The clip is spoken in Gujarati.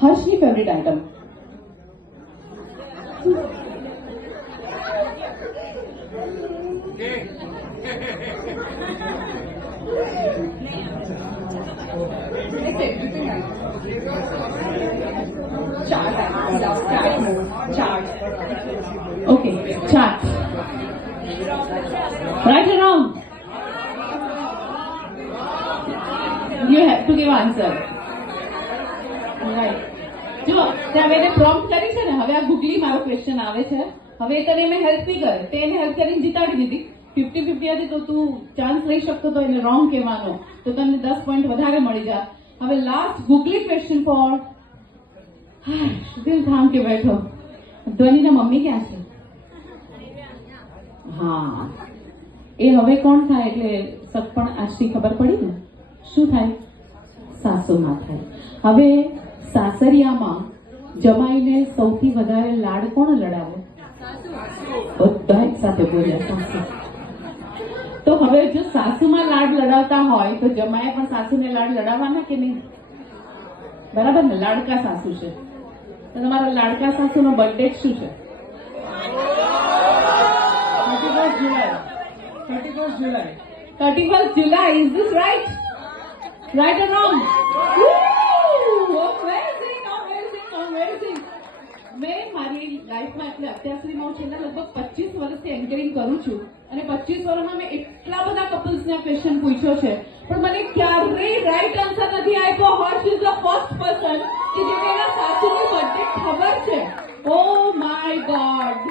હર્ષની favourite item. Okay, chaat. Right or wrong? You have to give answer. Right. જો હવે એને પ્રોમ્પ્ટ કરી છે ને, હવે આ ગુગલી મારો ક્વેશ્ચન આવે છે. હવે તને મેં હેલ્પ નહીં કરે, તે એને હેલ્પ કરીને જીતાડી દીધી. 50-50 હતી તો તું ચાન્સ લઈ શકતો તો એને રોંગ કહેવાનો, તો તમને 10 પોઈન્ટ વધારે મળી જાય. હવે લાસ્ટ ગુગલી ક્વેશ્ચન ફોર દિલ થામ કે બેઠો. ધ્વનિના મમ્મી ક્યાં છે? હા, એ હવે કોણ થાય? એટલે સગપણ આજથી ખબર પડી ને શું થાય? સાસુમાં થાય. હવે સાસરિયામાં જમાઈને સૌથી વધારે લાડ કોણ લડાવે? બધા એક સાથે બોલ્યા, સાસુ. તો હવે જો સાસુમાં લાડ લડાવતા હોય તો જમાએ પણ સાસુને લાડ લડાવવાના કે નહીં? બરાબર ને? લાડકા સાસુ છે તો તમારા લાડકા સાસુનો બર્થડે શું છે? 31st July. 31st July. 31st July. Is this right? Right or wrong? Amazing, amazing, amazing. મેં મારી લાઈફમાં એટલે અત્યાર સુધી હું છેલ્લા લગભગ 25 વર્ષથી એન્કરિંગ કરું છું અને 25 વર્ષમાં મેં એટલા બધા કપલ્સને ક્વેશ્ચન પૂછ્યો છે, પણ મને ક્યારેય રાઈટ આન્સર નથી આપ્યો. હર્ષ ઇઝ ધ ફર્સ્ટ પર્સન કે જેને એના સાસુની બર્થડે ખબર છે. Oh my God.